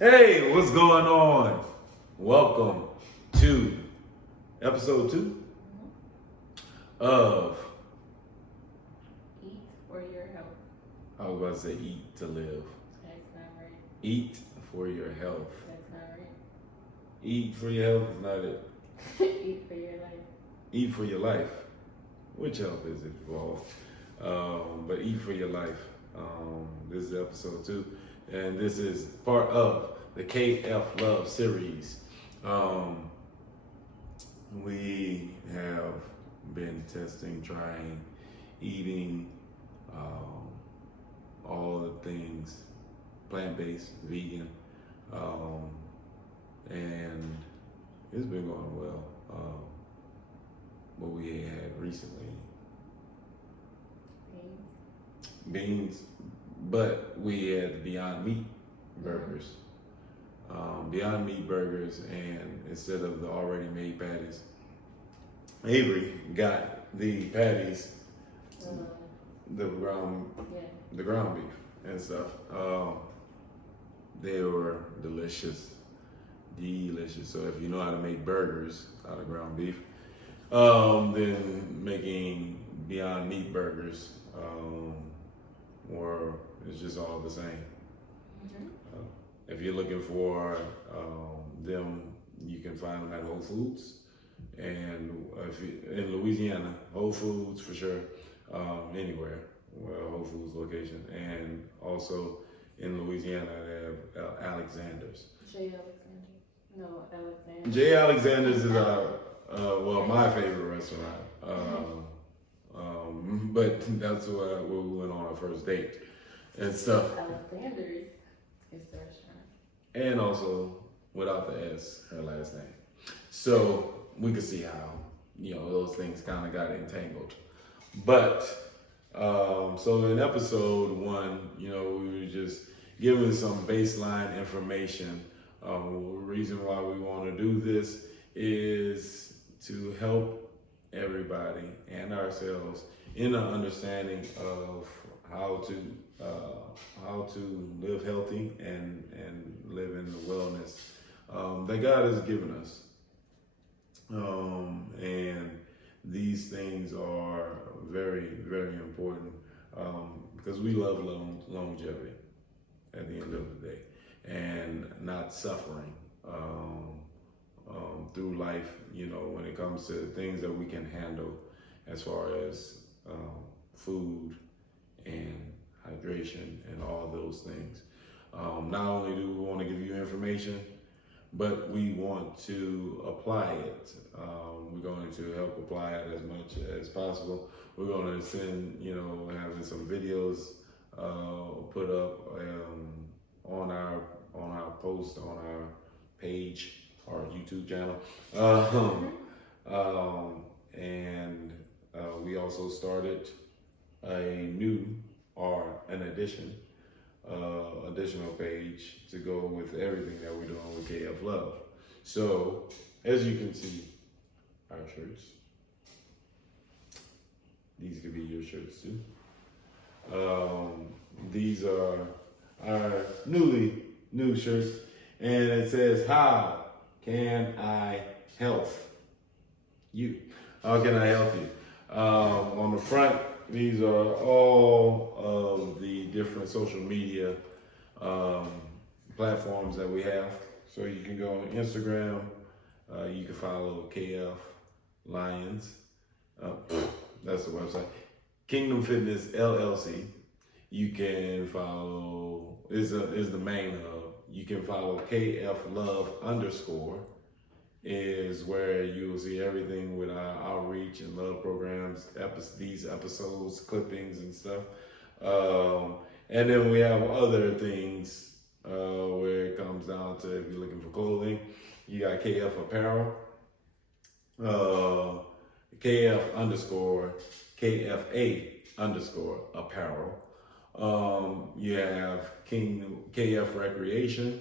Hey, what's going on? Welcome to episode 2 of Eat for your health. I was about to say eat to live. That's not right. Eat for your health. That's not right. Eat for your health is not it. Eat for your life. Eat for your life. Which health is involved? But eat for your life. This is episode 2, and this is part of the KF Love series. We have been testing, trying, eating all the things plant-based, vegan, and it's been going well. What we had recently, beans, but we had the Beyond Meat burgers. Beyond Meat burgers, and instead of the already made patties, Avery got the patties, the ground beef and stuff. They were delicious. So if you know how to make burgers out of ground beef, then making Beyond Meat burgers, it's just all the same. If you're looking for them, you can find them at Whole Foods, and if you, in Louisiana, Whole Foods for sure, anywhere, Whole Foods location, and also in Louisiana they have Alexander's. J. Alexander. No, Alexander. J. Alexander's is my favorite restaurant. But that's where we went on our first date and stuff. Alexander's is the restaurant. And also, without the S, her last name. So we could see how, those things kind of got entangled. But, so in episode 1, we were just giving some baseline information. The reason why we want to do this is to help everybody and ourselves in an understanding of how to live healthy and live in the wellness that God has given us. And these things are very, very important because we love longevity at the end of the day, and not suffering through life, when it comes to things that we can handle as far as food and hydration and all those things. Not only do we want to give you information, but we want to apply it. We're going to help apply it as much as possible. We're going to send, having some videos put up on our post on our page, our YouTube channel, and we also started an additional page to go with everything that we're doing with KF Love. So as you can see, our shirts, these could be your shirts too. These are our new shirts, and it says, "How can I help you?" How can I help you? On the front, these are all of the different social media platforms that we have. So you can go on Instagram, you can follow KF Lions, that's the website. Kingdom Fitness LLC. You can follow, is the main hub. You can follow KF Love _, is where you will see everything with our outreach and love programs, these episodes, clippings and stuff. And then we have other things where it comes down to, if you're looking for clothing, you got KF Apparel, KF KFA Apparel. You have KF Recreation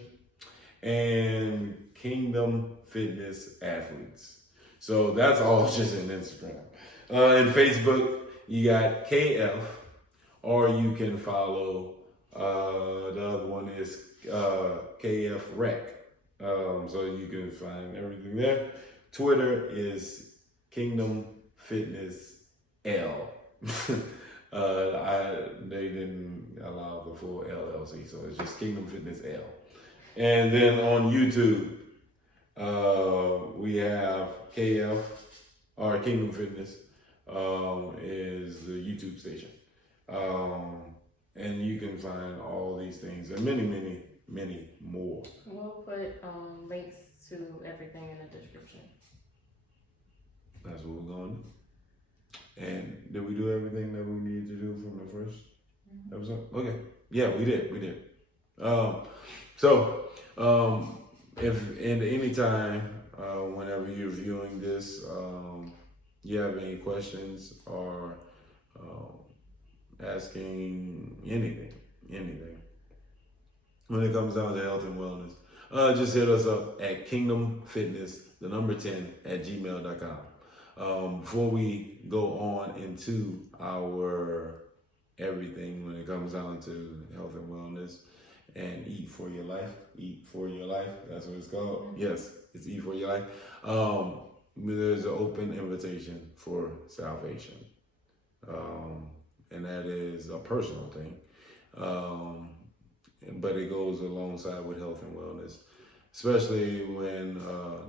and Kingdom Fitness Athletes. So that's all just in Instagram. In Facebook, you got KF, or you can follow The other one is KF Rec. So you can find everything there. Twitter is Kingdom Fitness L. They didn't allow the full LLC, so it's just Kingdom Fitness L. And then on YouTube, we have KF or Kingdom Fitness is the YouTube station. And you can find all these things and many, many, many more. We'll put links to everything in the description. That's what we're going to do. And did we do everything that we needed to do from the first episode? Okay. Yeah, we did. If at any time, whenever you're viewing this, you have any questions or asking anything, when it comes down to health and wellness, just hit us up at kingdomfitness10@gmail.com. Before we go on into our everything when it comes down to health and wellness and eat for your life, that's what it's called. Mm-hmm. Yes, it's eat for your life. There's an open invitation for salvation. And that is a personal thing. But it goes alongside with health and wellness, especially when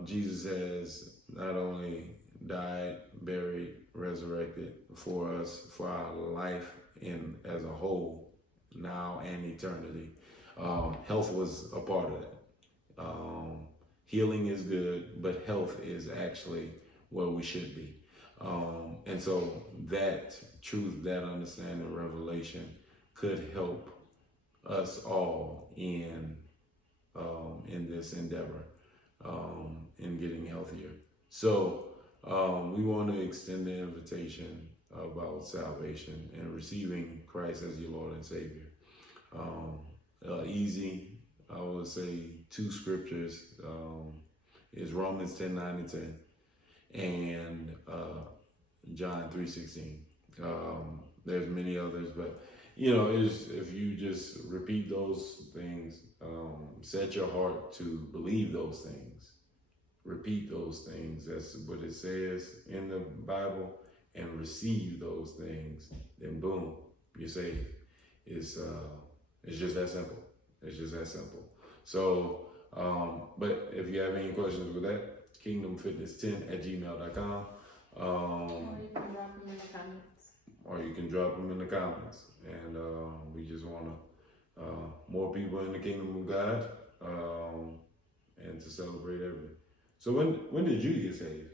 Jesus has not only died, buried, resurrected for us, for our life as a whole, now and eternity. Health was a part of that. Healing is good, but health is actually where we should be. And so that truth, that understanding, revelation could help us all in this endeavor, in getting healthier. So we want to extend the invitation about salvation and receiving Christ as your Lord and Savior. Easy, I would say 2 scriptures is Romans 10:9-10 and John 3:16. There's many others, but if you just repeat those things, set your heart to believe those things, repeat those things. That's what it says in the Bible, and receive those things. Then boom, you're saved. It's just that simple. It's just that simple. So, but if you have any questions with that, kingdomfitness10@gmail.com. Or you can drop them in the comments. And we just want more people in the kingdom of God, and to celebrate everything. So when did you get saved?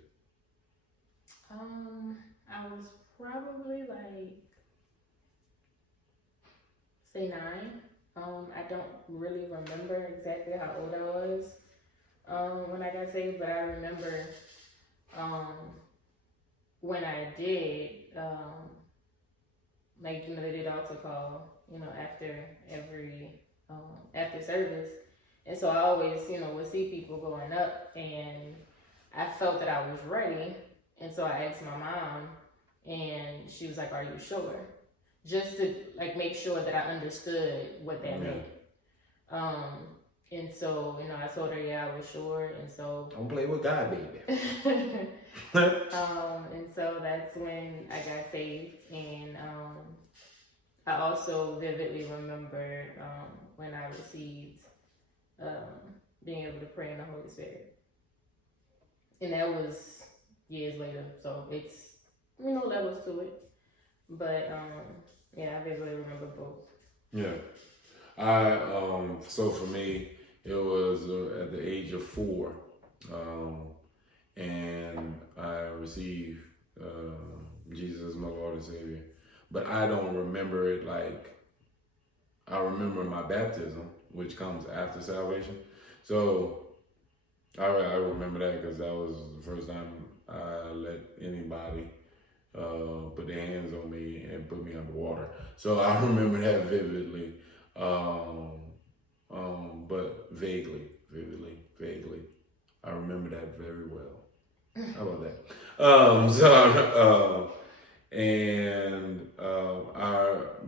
I was probably say 9. I don't really remember exactly how old I was when I got saved, but I remember when I did, they did altar call, after every after service, and so I always, would see people going up, and I felt that I was ready, and so I asked my mom, and she was like, "Are you sure?" Just to make sure that I understood what that meant. And so, I told her, yeah, I was sure, and so don't play with God, baby. And so that's when I got saved, and I also vividly remember when I received being able to pray in the Holy Spirit, and that was years later. So it's levels to it, but I vividly remember both. Yeah, so for me, it was at the age of 4, and I received Jesus as my Lord and Savior. But I don't remember it I remember my baptism, which comes after salvation. So I remember that because that was the first time I let anybody put their hands on me and put me underwater. So I remember that vividly. But vividly. I remember that very well. How about that?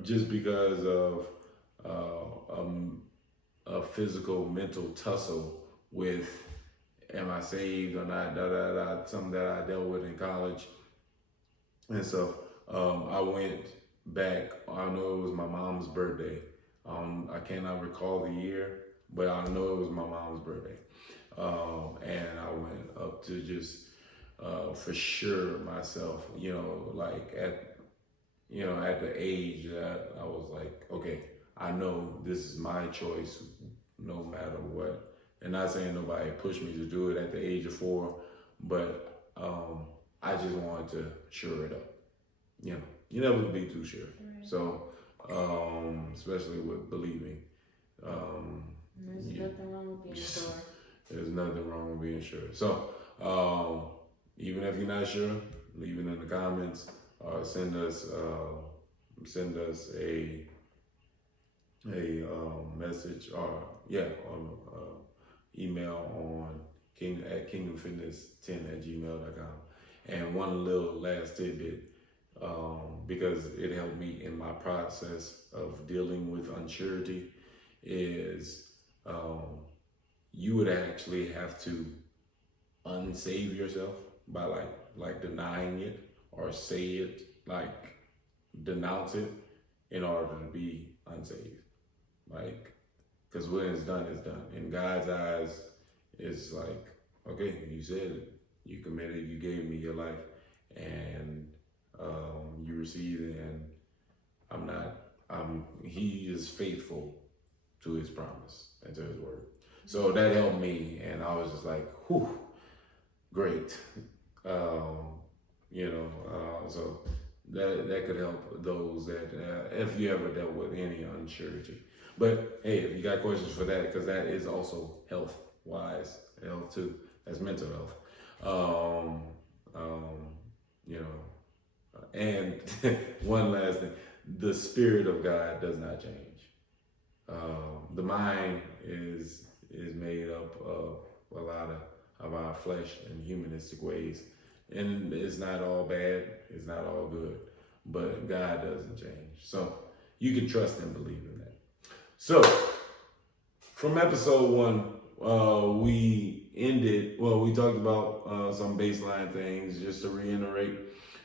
Just because of a physical, mental tussle with, am I saved or not, something that I dealt with in college. And so I went back. I know it was my mom's birthday. I cannot recall the year, but I know it was my mom's birthday. And I went up to just for sure myself, like at the age that I was like, okay, I know this is my choice no matter what. And not saying nobody pushed me to do it at the age of 4, but I just wanted to sure it up. You never be too sure. Right. So, especially with believing. There's nothing wrong with being sure. There's nothing wrong with being sure. So, even if you're not sure, leave it in the comments or send us a message or email on kingdomfitness10@gmail.com. And one little last tidbit, because it helped me in my process of dealing with unsurety, is you would actually have to unsave yourself by like denying it or say it, like denounce it in order to be unsaved. Like, because when it's done, it's done. In God's eyes, it's like, okay, you said it, you committed, you gave me your life, and you received it, and he is faithful to his promise and to his word. So that helped me, and I was just like, whew, great. So that could help those that, if you ever dealt with any unsurety. But hey, if you got questions for that, because that is also health-wise, health too, that's mental health. And one last thing, the Spirit of God does not change. The mind is made up of a lot of our flesh and humanistic ways. And it's not all bad, it's not all good, but God doesn't change. So you can trust and believe in that. So from episode 1, we talked about some baseline things. Just to reiterate,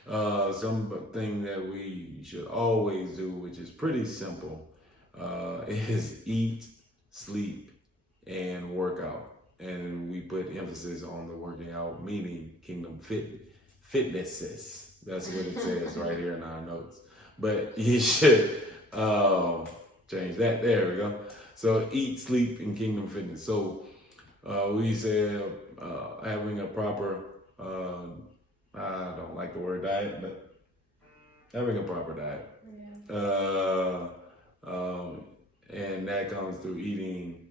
something that we should always do, which is pretty simple, is eat, sleep, and work out. And we put emphasis on the working out, meaning Kingdom Fitnesses. That's what it says right here in our notes. But you should change that. There we go. So eat, sleep, and Kingdom Fitness. So we said having a proper, I don't like the word diet, but having a proper diet. Yeah. And that comes through eating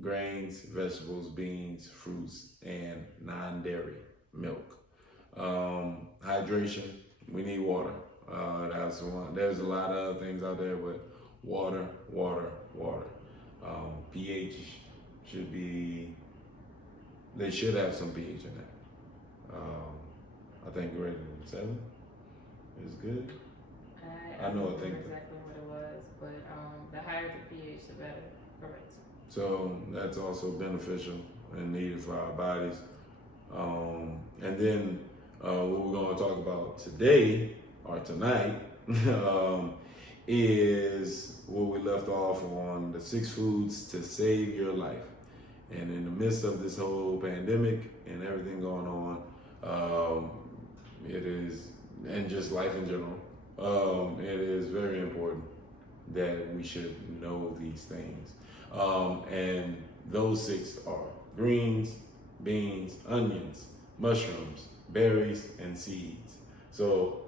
grains, vegetables, beans, fruits, and non-dairy milk. Hydration, we need water. That's one. There's a lot of other things out there, but water. pH should be, they should have some pH in it. I think greater than 7 is good. I don't know exactly what it was, but the higher the pH, the better. Correct. So that's also beneficial and needed for our bodies. And then what we're going to talk about today or tonight is what we left off on, the 6 foods to save your life. And in the midst of this whole pandemic and everything going on, it is, and just life in general, it is very important that we should know these things. And those 6 are greens, beans, onions, mushrooms, berries, and seeds. So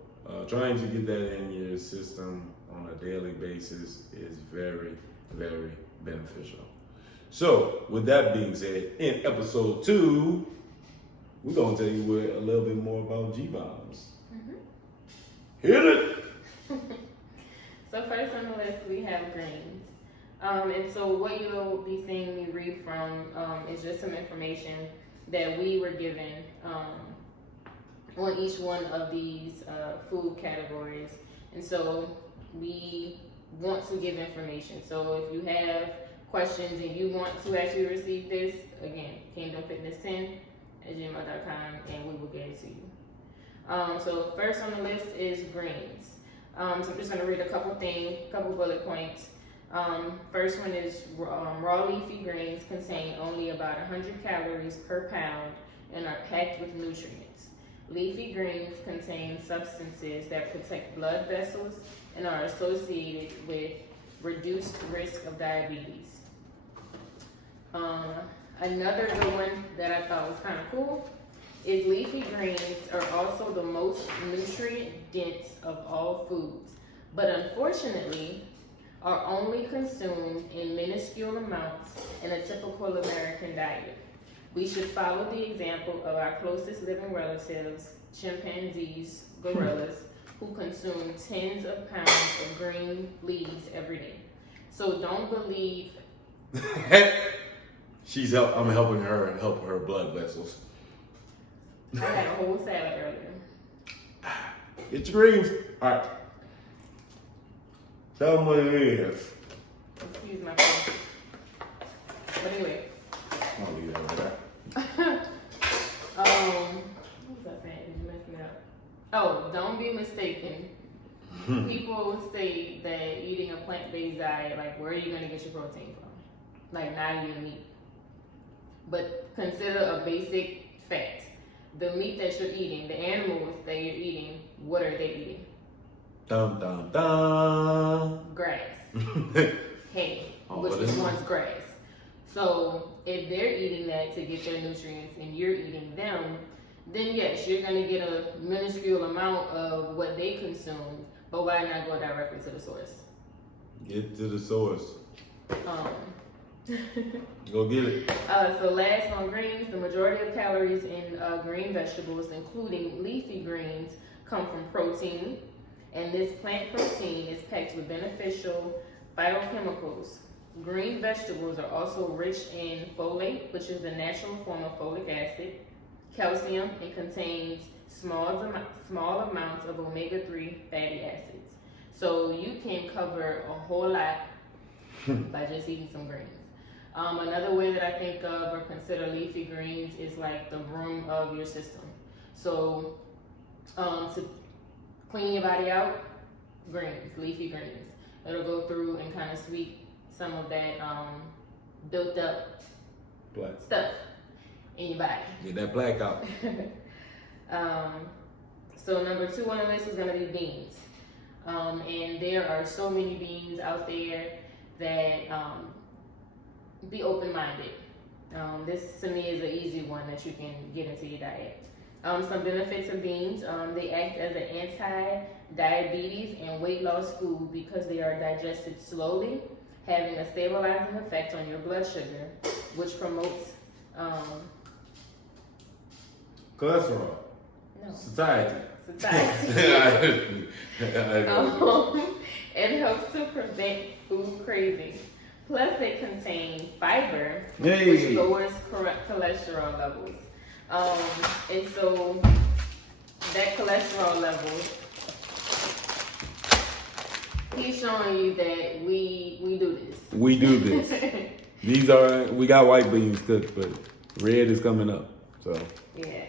trying to get that in your system on a daily basis is very, very beneficial. So with that being said, in episode 2, we're going to tell you a little bit more about G.B.O.M.B.S. Mm-hmm. Hit it! So first on the list, we have greens. And so what you'll be seeing me read from is just some information that we were given on each one of these food categories. And so we want to give information. So if you have questions and you want to actually receive this, again, kingdomfitness10@gmail.com, and we will get it to you. So first on the list is greens. So I'm just going to read a couple bullet points. First one is raw leafy greens contain only about 100 calories per pound and are packed with nutrients. Leafy greens contain substances that protect blood vessels and are associated with reduced risk of diabetes. Another good one that I thought was kind of cool is leafy greens are also the most nutrient dense of all foods, but unfortunately are only consumed in minuscule amounts in a typical American diet. We should follow the example of our closest living relatives, chimpanzees, gorillas, who consume tens of pounds of green leaves every day. So don't believe. I'm helping her help her blood vessels. I had a whole salad earlier. Get your greens. All right. Tell them what it is. Excuse my phone. But anyway. I'll leave that over there. What was I saying? Did you mess me up? Oh, don't be mistaken. People say that eating a plant-based diet, like, where are you going to get your protein from? Like, not even meat. But consider a basic fact. The meat that you're eating, the animals that you're eating, what are they eating? Dum, dum, dum. Grass. Hay, which this was once grass. So if they're eating that to get their nutrients and you're eating them, then yes, you're going to get a minuscule amount of what they consumed, but why not go directly to the source? Get to the source. Go get it. So last on greens, the majority of calories in green vegetables, including leafy greens, come from protein. And this plant protein is packed with beneficial phytochemicals. Green vegetables are also rich in folate, which is the natural form of folic acid, calcium, and contains small amounts of omega-3 fatty acids. So you can cover a whole lot by just eating some greens. Another way that I think of or consider leafy greens is like the broom of your system. So to clean your body out, greens, leafy greens. It'll go through and kind of sweep some of that built up Black stuff in your body. Get that black out. So number 2 on the list is going to be beans. And there are so many beans out there that be open-minded. This to me is an easy one that you can get into your diet. Some benefits of beans. They act as an anti-diabetes and weight loss food because they are digested slowly, having a stabilizing effect on your blood sugar, which promotes cholesterol. No. Satiety. It helps to prevent food cravings. Plus, they contain fiber, which lowers cholesterol levels. And so that cholesterol level, he's showing you that we do this. We do this. We got white beans cooked, but red is coming up. So yeah.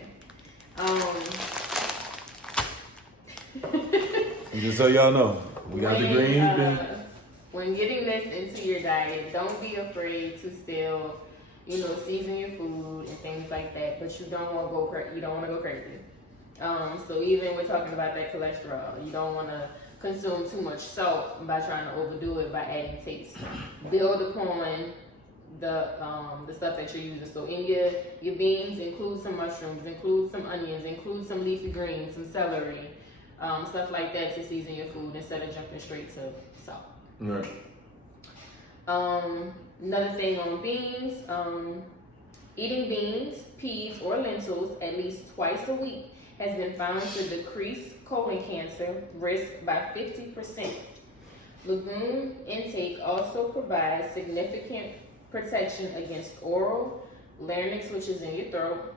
Just so y'all know, we got the green beans. When getting this into your diet, don't be afraid to still, season your food and things like that. But you don't want to go crazy. So even we're talking about that cholesterol, you don't want to consume too much salt by trying to overdo it by adding taste. Build upon the stuff that you're using. So in your beans, include some mushrooms, include some onions, include some leafy greens, some celery, stuff like that to season your food instead of jumping straight to salt. Right. Another thing on beans, eating beans, peas, or lentils at least twice a week has been found to decrease colon cancer risk by 50%. Legume intake also provides significant protection against oral, larynx, which is in your throat,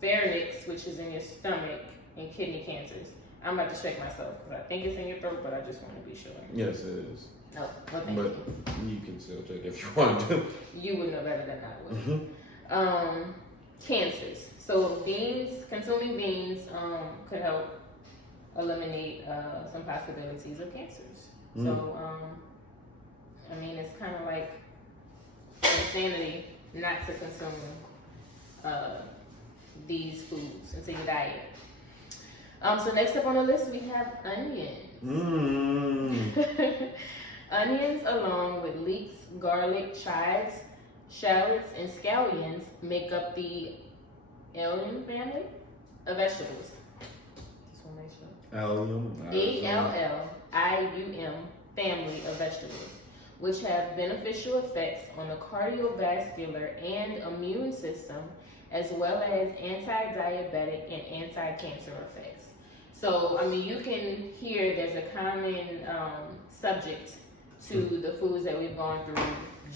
pharynx, which is in your stomach, and kidney cancers. I'm about to check myself because I think it's in your throat, but I just want to be sure. Yes, it is. No, no thank But you can still take it if you want to. You would know better than I would. Cancers. So consuming beans, could help eliminate some possibilities of cancers. So, I mean, it's kind of like insanity not to consume these foods into your diet. So next up on the list we have onions. Onions, along with leeks, garlic, chives, shallots, and scallions, make up the allium family of vegetables. Just want to make sure. Allium family of vegetables, which have beneficial effects on the cardiovascular and immune system, as well as anti-diabetic and anti-cancer effects. So, I mean, you can hear there's a common subject to the foods that we've gone through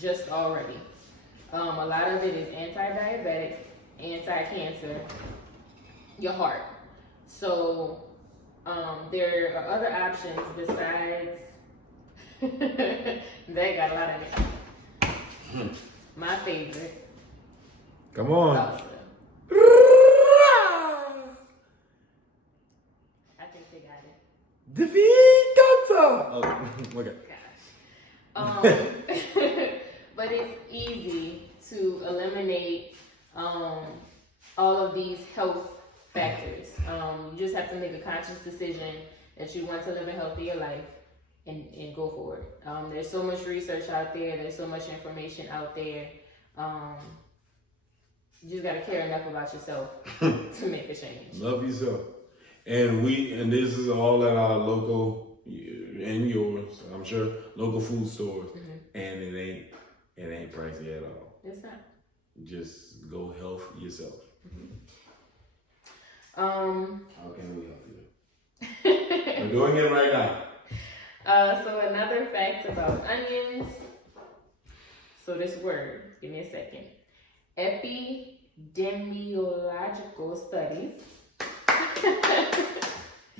just already. A lot of it is anti-diabetic, anti-cancer, your heart. So, there are other options besides, they got a lot of it. My favorite. Come on. Salsa. I think they got it. Oh, okay. Gosh. But it's easy to eliminate all of these health factors. You just have to make a conscious decision that you want to live a healthier life and go for it. There's so much research out there. There's so much information out there. You just got to care enough about yourself to make a change. Love yourself. And this is all at our local and yours, I'm sure, local food stores. And it ain't pricey at all. It's not. Just go health yourself. How can we help you? We're doing it right now. So another fact about onions. So this word, give me a second. Epidemiological studies.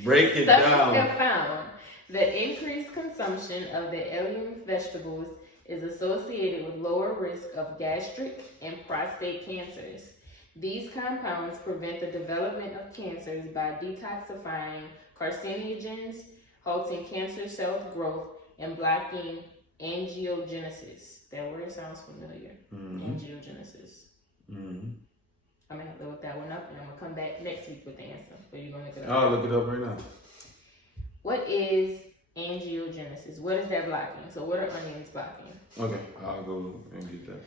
Break it down. Studies have found that increased consumption of the allium vegetables is associated with lower risk of gastric and prostate cancers. These compounds prevent the development of cancers by detoxifying carcinogens, halting cancer cell growth, and blocking angiogenesis. That word sounds familiar. Angiogenesis. I'm gonna have to look that one up, and I'm gonna come back next week with the answer. But you're gonna look it up. I'll look it up right now. What is angiogenesis? What is that blocking? So what are onions blocking? Okay, I'll go and get that.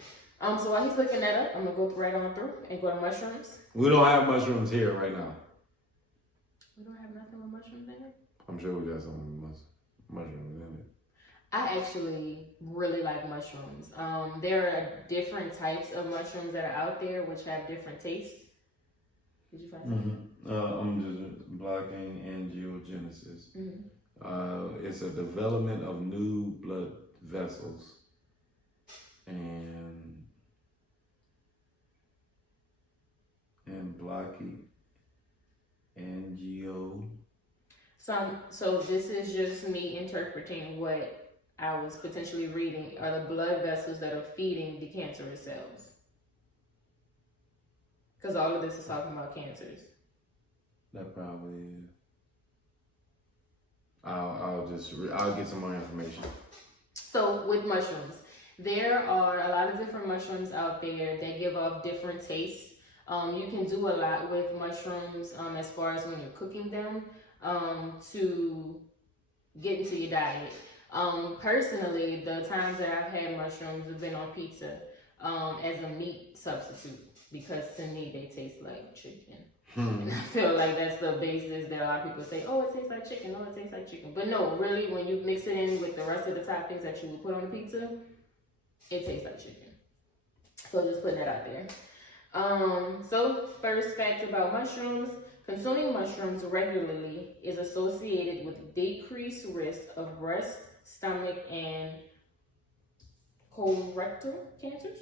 So while he's looking that up, I'm gonna go right on through and go to mushrooms. We don't have mushrooms here right now. We don't have nothing with mushrooms in it? I'm sure we got some mushrooms in it. I actually really like mushrooms. There are different types of mushrooms that are out there which have different tastes. Did you find something? I'm just blocking angiogenesis. It's a development of new blood vessels and blocking angio. So this is just me interpreting what I was potentially reading are the blood vessels that are feeding the cancerous cells. Because all of this is talking about cancers. That probably is. I'll get some more information. So with mushrooms, there are a lot of different mushrooms out there. They give off different tastes. You can do a lot with mushrooms as far as when you're cooking them to get into your diet. Personally, the times that I've had mushrooms have been on pizza as a meat substitute because to me they taste like chicken. And I feel like that's the basis that a lot of people say, oh, it tastes like chicken, oh, it tastes like chicken. But no, really, when you mix it in with the rest of the toppings that you would put on a pizza, it tastes like chicken. So just putting that out there. So first fact about mushrooms, consuming mushrooms regularly is associated with decreased risk of breast, stomach, and colorectal cancers.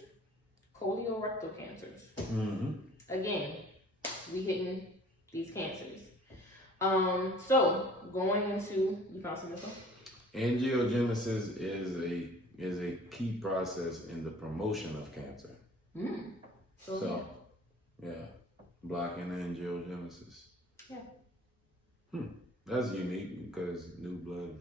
Again, we hitting these cancers. So going into, you found some info? Angiogenesis is a key process in the promotion of cancer. So yeah, blocking angiogenesis. Yeah. That's unique because new blood.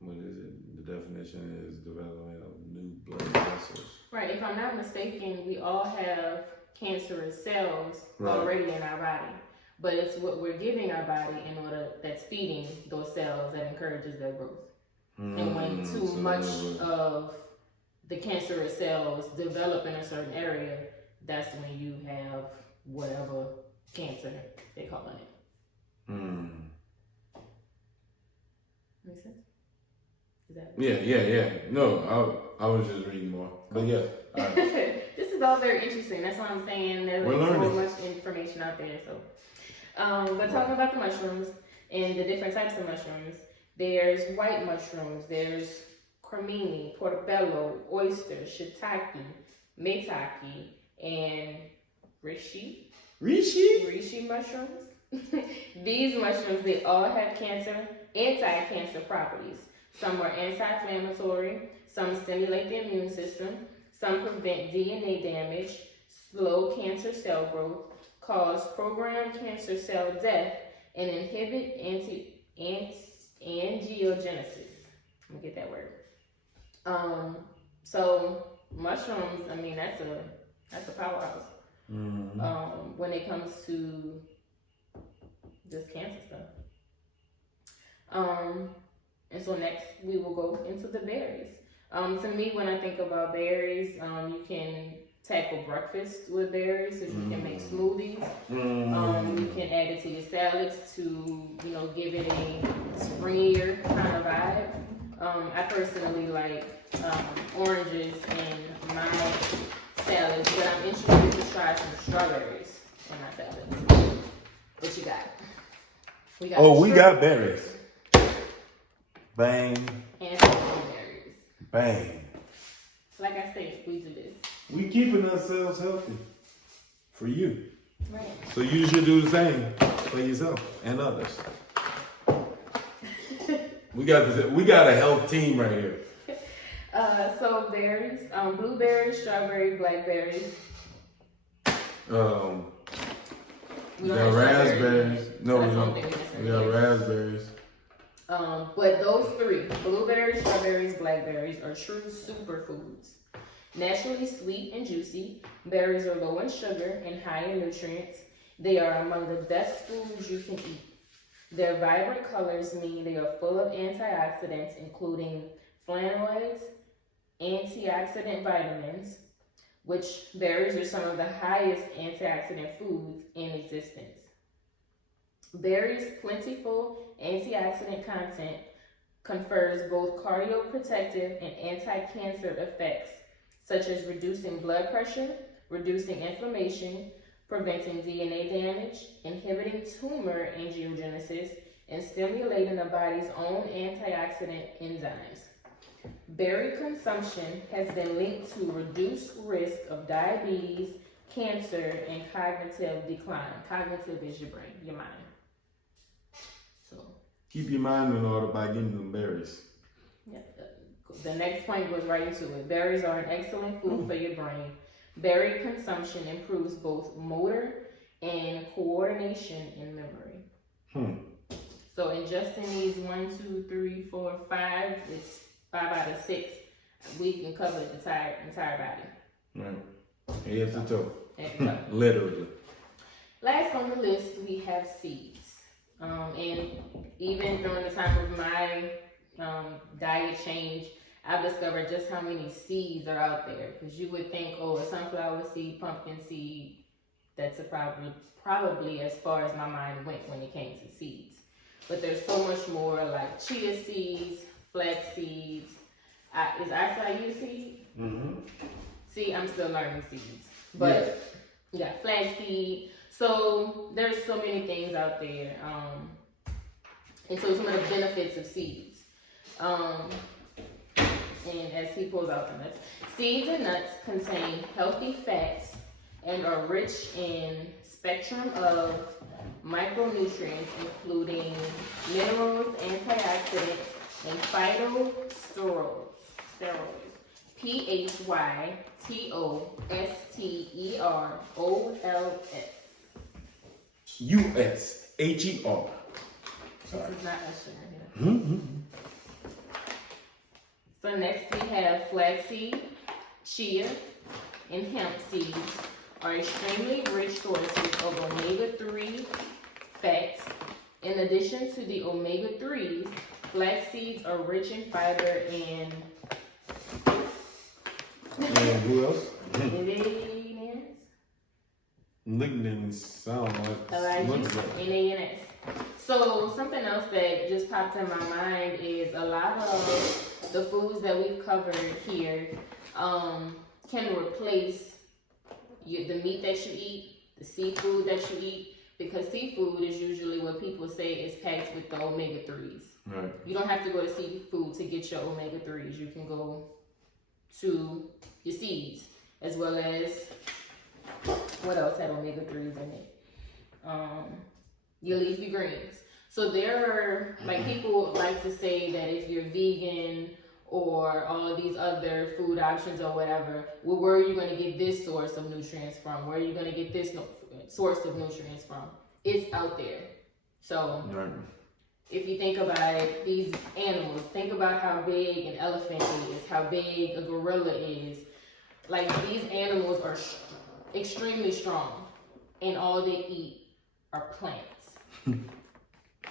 What is it? The definition is development of new blood vessels. Right. If I'm not mistaken, we all have cancerous cells already in our body, but it's what we're giving our body in order that's feeding those cells that encourages their growth. And when too much of the cancerous cells develop in a certain area, that's when you have whatever cancer they calling it. Make sense? Is that Yeah. No, I was just reading more, but yeah. This is all very interesting. That's what I'm saying. There's so much information out there. So, but talking about the mushrooms and the different types of mushrooms, there's white mushrooms, there's cremini, portobello, oyster, shiitake, maitake, and reishi mushrooms. These mushrooms, they all have anti-cancer properties. Some are anti-inflammatory, some stimulate the immune system, some prevent DNA damage, slow cancer cell growth, cause programmed cancer cell death, and inhibit angiogenesis. Let me get that word. So mushrooms, I mean, that's a powerhouse. When it comes to this cancer stuff. And so next we will go into the berries. To me, when I think about berries, you can tackle breakfast with berries, so you can make smoothies. You can add it to your salads to, give it a springier kind of vibe. I personally like oranges in my salads, but I'm interested to try some strawberries in my salads. What you got? We got berries. Bang. And berries. Bang. Like I said, we do this. We keeping ourselves healthy for you. Right. So you should do the same for yourself and others. We got a health team right here. So berries, blueberries, strawberries, blackberries. We got raspberries. No, we don't. We got raspberries. But those three, blueberries, strawberries, blackberries, are true superfoods. Naturally sweet and juicy, berries are low in sugar and high in nutrients. They are among the best foods you can eat. Their vibrant colors mean they are full of antioxidants, including flavonoids, antioxidant vitamins, which berries are some of the highest antioxidant foods in existence. Berries' plentiful antioxidant content confers both cardioprotective and anti-cancer effects, such as reducing blood pressure, reducing inflammation, preventing DNA damage, inhibiting tumor angiogenesis, and stimulating the body's own antioxidant enzymes. Berry consumption has been linked to reduced risk of diabetes, cancer, and cognitive decline. Cognitive is your brain, your mind. So keep your mind in order by getting them berries. Yeah. The next point goes right into it. Berries are an excellent food for your brain. Berry consumption improves both motor and coordination in memory. So ingesting these 1, 2, 3, 4, 5, it's 5 out of 6. We can cover the entire body. Right. Head to toe. And Literally. last on the list, we have seeds. And even during the time of my diet change, I've discovered just how many seeds are out there. Because you would think, a sunflower seed, pumpkin seed, that's probably as far as my mind went when it came to seeds. But there's so much more, like chia seeds, flax seeds. Is acai seed? See, I'm still learning seeds. But you got flax seed. So there's so many things out there. And so some of the benefits of seeds. And as he pulls out the nuts, seeds and nuts contain healthy fats, and are rich in spectrum of micronutrients, including minerals, antioxidants, and phytosterols. PHYTOSTEROLS. USHER. This is not Usher here. So next we have flaxseed, chia, and hemp seeds are extremely rich sources of omega-3 fats. In addition to the omega-3s, flax seeds are rich in fiber and who else? vitamins. Lignans sound like what's that? NANS. So something else that just popped in my mind is a lot of the foods that we've covered here can replace the meat that you eat, the seafood that you eat, because seafood is usually what people say is packed with the omega-3s. Right. You don't have to go to seafood to get your omega-3s. You can go to your seeds, as well as, what else had omega-3s in it? Your leafy greens. So there are, like, people like to say that if you're vegan or all of these other food options or whatever, well, where are you going to get this source of nutrients from? Where are you going to get this source of nutrients from? It's out there. So Right. if you think about it, these animals, think about how big an elephant is, how big a gorilla is. Like, these animals are extremely strong, and all they eat are plants.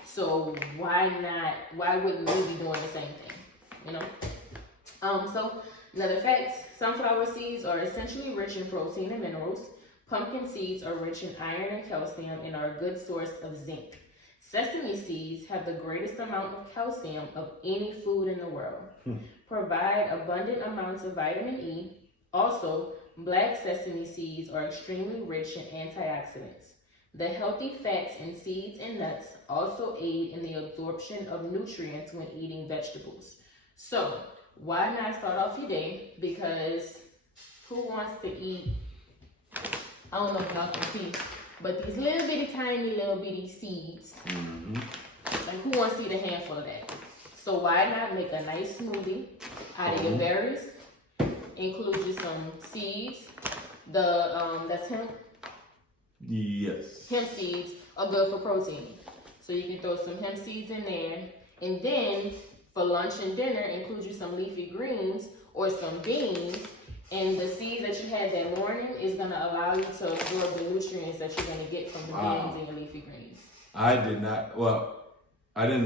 So why wouldn't we be doing the same thing, you know? So another fact, sunflower seeds are essentially rich in protein and minerals. Pumpkin seeds are rich in iron and calcium and are a good source of zinc. Sesame seeds have the greatest amount of calcium of any food in the world. Provide abundant amounts of vitamin E. Also, black sesame seeds are extremely rich in antioxidants. The healthy fats in seeds and nuts also aid in the absorption of nutrients when eating vegetables. So, why not start off your day? Because who wants to eat, I don't know if y'all can see, but these little bitty seeds. Like, who wants to eat a handful of that? So why not make a nice smoothie out of your berries? Include just some seeds. That's hemp. Yes. Hemp seeds are good for protein. So you can throw some hemp seeds in there. And then for lunch and dinner, include you some leafy greens or some beans. And the seeds that you had that morning is going to allow you to absorb the nutrients that you're going to get from the beans and your leafy greens. I didn't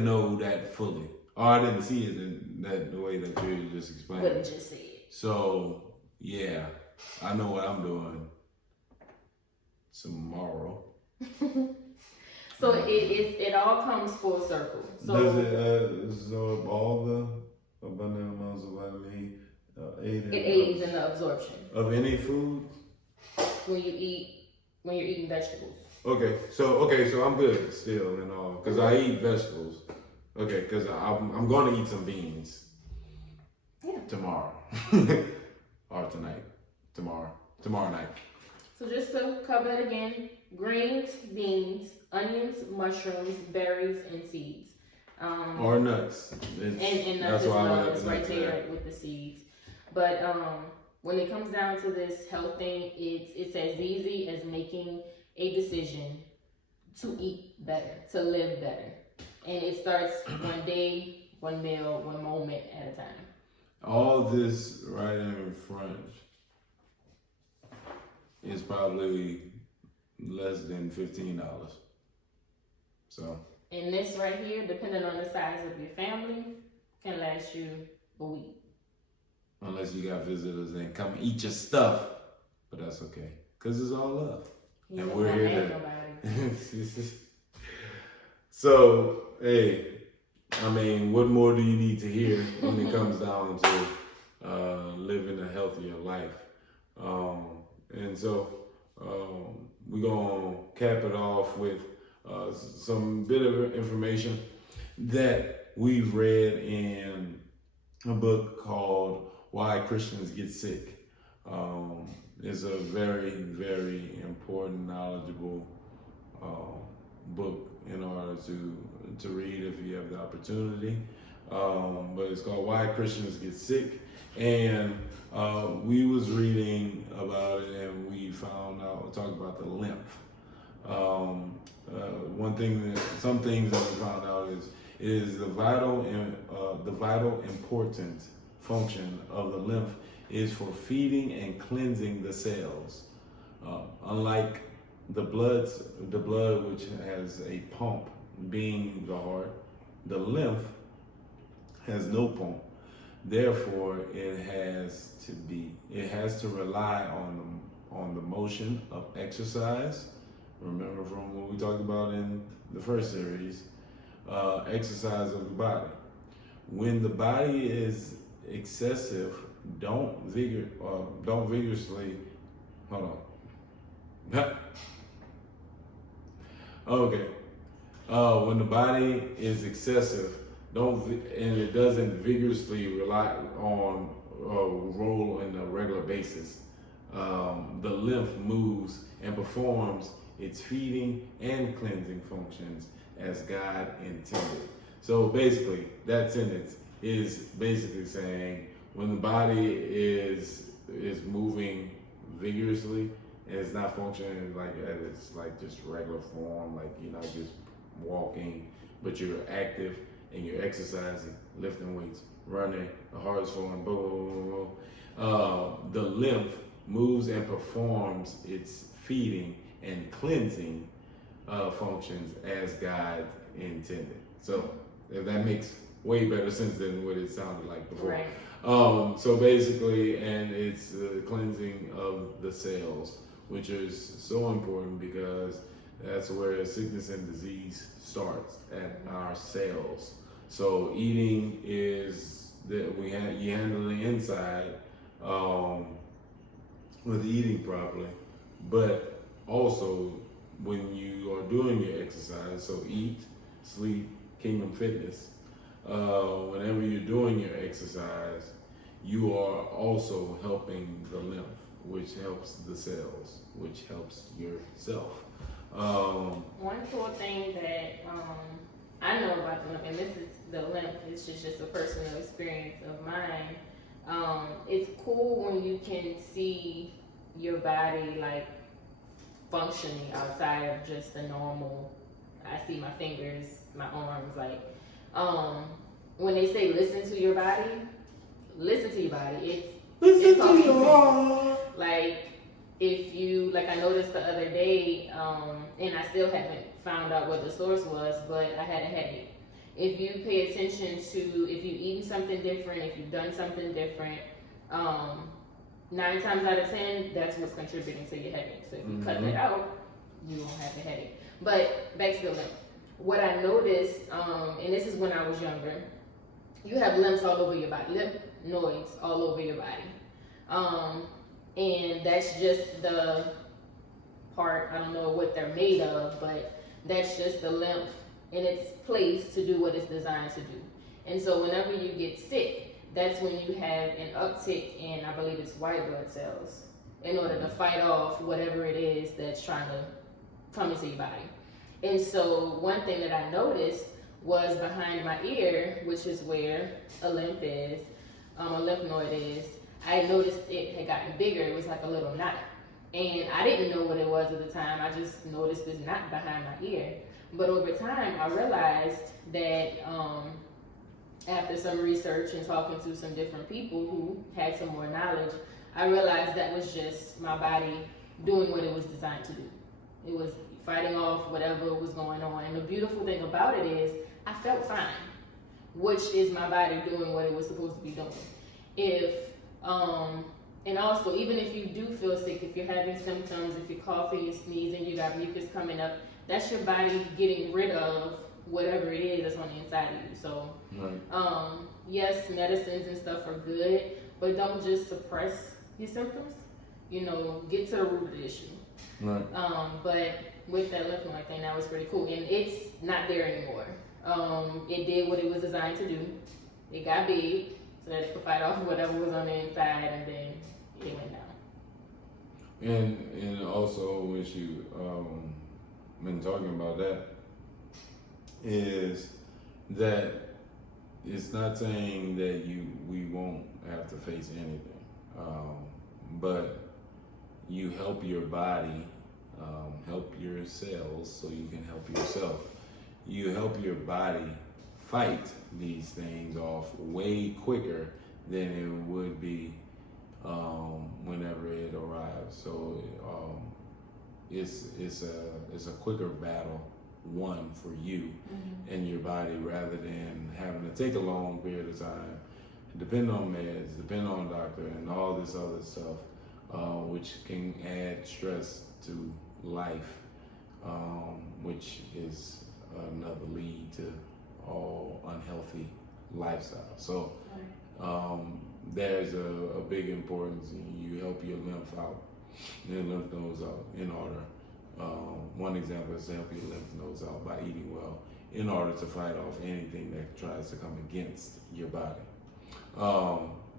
know that fully. Or I didn't see it in the way that you just explained. What it just said. So, yeah, I know what I'm doing tomorrow. So it all comes full circle. So does it absorb all the abundant amounts of vitamin E? it aids in the absorption of any food when you're eating vegetables. Okay, so I'm good still and all because I eat vegetables. Okay, because I'm going to eat some beans. Yeah. Tomorrow or tonight. Tomorrow night. So just to cover it again: greens, beans, onions, mushrooms, berries, and seeds. Or nuts. And nuts as well. It's right there with the seeds. But when it comes down to this health thing, it's as easy as making a decision to eat better, to live better. And it starts one day, one meal, one moment at a time. All this right in front is probably less than $15. So. And this right here, depending on the size of your family, can last you a week. Unless you got visitors and come eat your stuff. But that's okay. Because it's all love. You and we're here to... So, hey, I mean, what more do you need to hear when it comes down to living a healthier life? And so we're going to cap it off with some bit of information that we read in a book called Why Christians Get Sick. It's a very, very important, knowledgeable book in order to read if you have the opportunity. But it's called Why Christians Get Sick, and we was reading about it, and we found out, talked about the lymph. Some things that we found out is the vital important function of the lymph is for feeding and cleansing the cells. Unlike the blood which has a pump, being the heart, the lymph has no pump. Therefore, it has to rely on the motion of exercise. Remember from what we talked about in the first series, exercise of the body. When the body is excessive, don't vigorously. Hold on. Okay. When the body is excessive, and it doesn't vigorously rely on roll on a regular basis, the lymph moves and performs its feeding and cleansing functions as God intended. So basically, that sentence is basically saying when the body is moving vigorously and it's not functioning it's like just regular form, like you're not just walking, but you're active and you're exercising, lifting weights, running, the heart is flowing, boom. The lymph moves and performs its feeding and cleansing functions as God intended. So if that makes way better sense than what it sounded like before. Right. So basically, and it's the cleansing of the cells, which is so important because that's where sickness and disease starts, at our cells. So eating is that you handle the inside with eating properly, but also when you are doing your exercise, so eat, sleep, Kingdom Fitness, whenever you're doing your exercise, you are also helping the lymph, which helps the cells, which helps yourself. One cool thing that I know about the lymph, and this is the lymph, it's just a personal experience of mine. It's cool when you can see your body like functioning outside of just the normal. I see my fingers, my arms, like when they say listen to your body. It's talking to you. Like if you, like I noticed the other day, and I still haven't found out what the source was, but I had a headache. If you pay attention to, if you've eaten something different, if you've done something different, 9 times out of 10, that's what's contributing to your headache. So if you cut that out, you won't have a headache. But back to the lymph. What I noticed, and this is when I was younger, you have lymphs all over your body, lymph nodes all over your body. And that's just the part, I don't know what they're made of, but that's just the lymph in its place to do what it's designed to do. And so whenever you get sick, that's when you have an uptick in, I believe it's white blood cells, in order to fight off whatever it is that's trying to come into your body. And so one thing that I noticed was behind my ear, which is where a lymph is, a lymph node is, I noticed it had gotten bigger. It was like a little knot. And I didn't know what it was at the time. I just noticed this knot behind my ear. But over time, I realized that after some research and talking to some different people who had some more knowledge, I realized that was just my body doing what it was designed to do. It was fighting off whatever was going on. And the beautiful thing about it is I felt fine, which is my body doing what it was supposed to be doing. And also, even if you do feel sick, if you're having symptoms, if you're coughing, you're sneezing, you got mucus coming up, that's your body getting rid of whatever it is that's on the inside of you. So, yes, medicines and stuff are good, but don't just suppress your symptoms. Get to the root of the issue. Right. But with that lymph node thing, that was pretty cool. And it's not there anymore. It did what it was designed to do. It got big so that it could fight off whatever was on the inside, and then it went down. And also, when you been talking about that, is that it's not saying that we won't have to face anything, but you help your body, help your cells so you can help yourself. You help your body fight these things off way quicker than it would be whenever it arrives. So it's a quicker battle won for you and your body, rather than having to take a long period of time, depend on meds, depend on doctor, and all this other stuff, which can add stress to life, which is another lead to all unhealthy lifestyle. So there's a big importance. You help your lymph nodes out in order. One example is to help your lymph nodes out by eating well in order to fight off anything that tries to come against your body.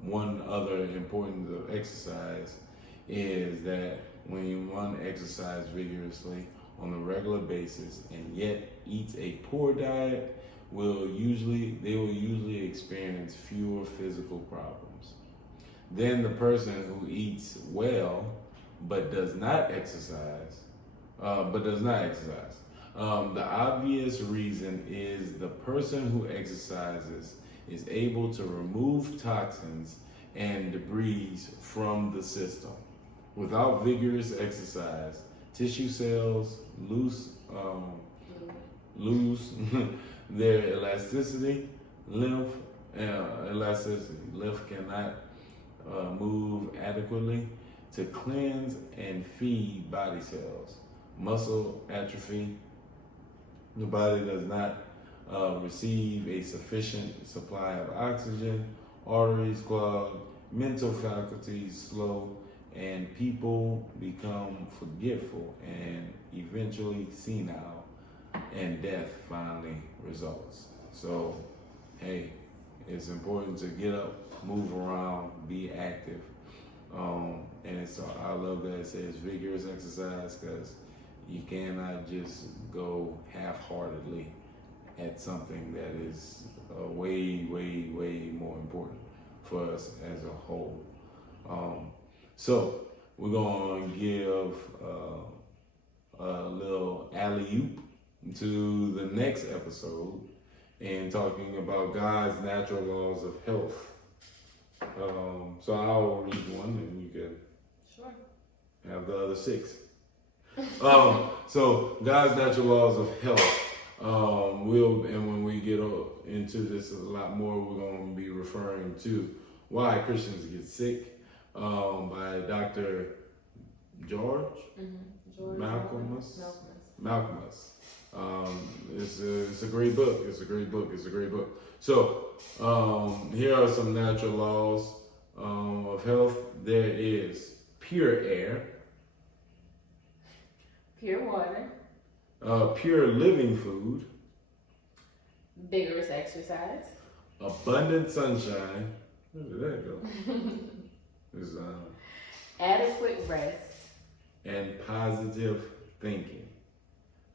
One other importance of exercise is that when you one exercise vigorously on a regular basis and yet eats a poor diet, they will usually experience fewer physical problems than the person who eats well but does not exercise. The obvious reason is the person who exercises is able to remove toxins and debris from the system. Without vigorous exercise, tissue cells lose their elasticity. Lymph cannot move adequately to cleanse and feed body cells. Muscle atrophy. The body does not receive a sufficient supply of oxygen. Arteries clog. Mental faculties slow, and people become forgetful and eventually senile, and death finally results. So, hey, it's important to get up, move around, be active. And so I love that it says vigorous exercise, because you cannot just go half-heartedly at something that is way, way, way more important for us as a whole. So we're going to give a little alley-oop to the next episode and talking about God's natural laws of health. So I'll read one and you can have the other 6. So God's natural laws of health. And when we get into this a lot more, we're going to be referring to why Christians get sick, by Dr. George Malcolmus. It's a great book. It's a great book. So here are some natural laws of health. There is pure air, pure water, pure living food, vigorous exercise, abundant sunshine. Where did that go? It's, adequate rest, and positive thinking.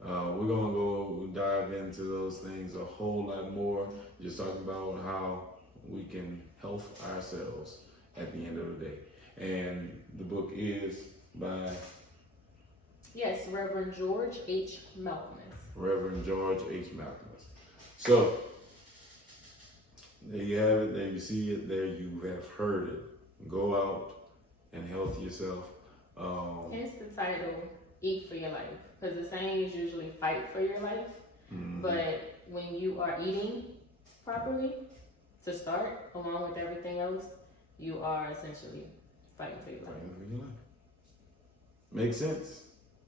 We're gonna go dive into those things a whole lot more. Just talking about how we can help ourselves at the end of the day. And the book is by Reverend George H. Malcolmus. Reverend George H. Malcolmus. So there you have it. There you see it. There you have heard it. Go out and health yourself. Hence the title, Eat for Your Life. Because the saying is usually fight for your life. Mm-hmm. But when you are eating properly, to start, along with everything else, you are essentially fighting for your life. Makes sense.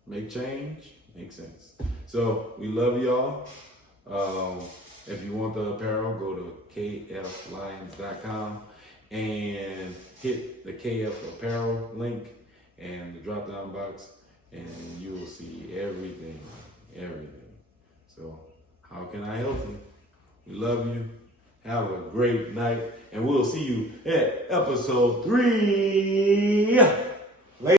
Make change. Makes sense. So we love y'all. If you want the apparel, go to kflions.com and hit the KF apparel link and the drop down box, and you will see everything. So how can I help you? We love you. Have a great night, and we'll see you at episode 3.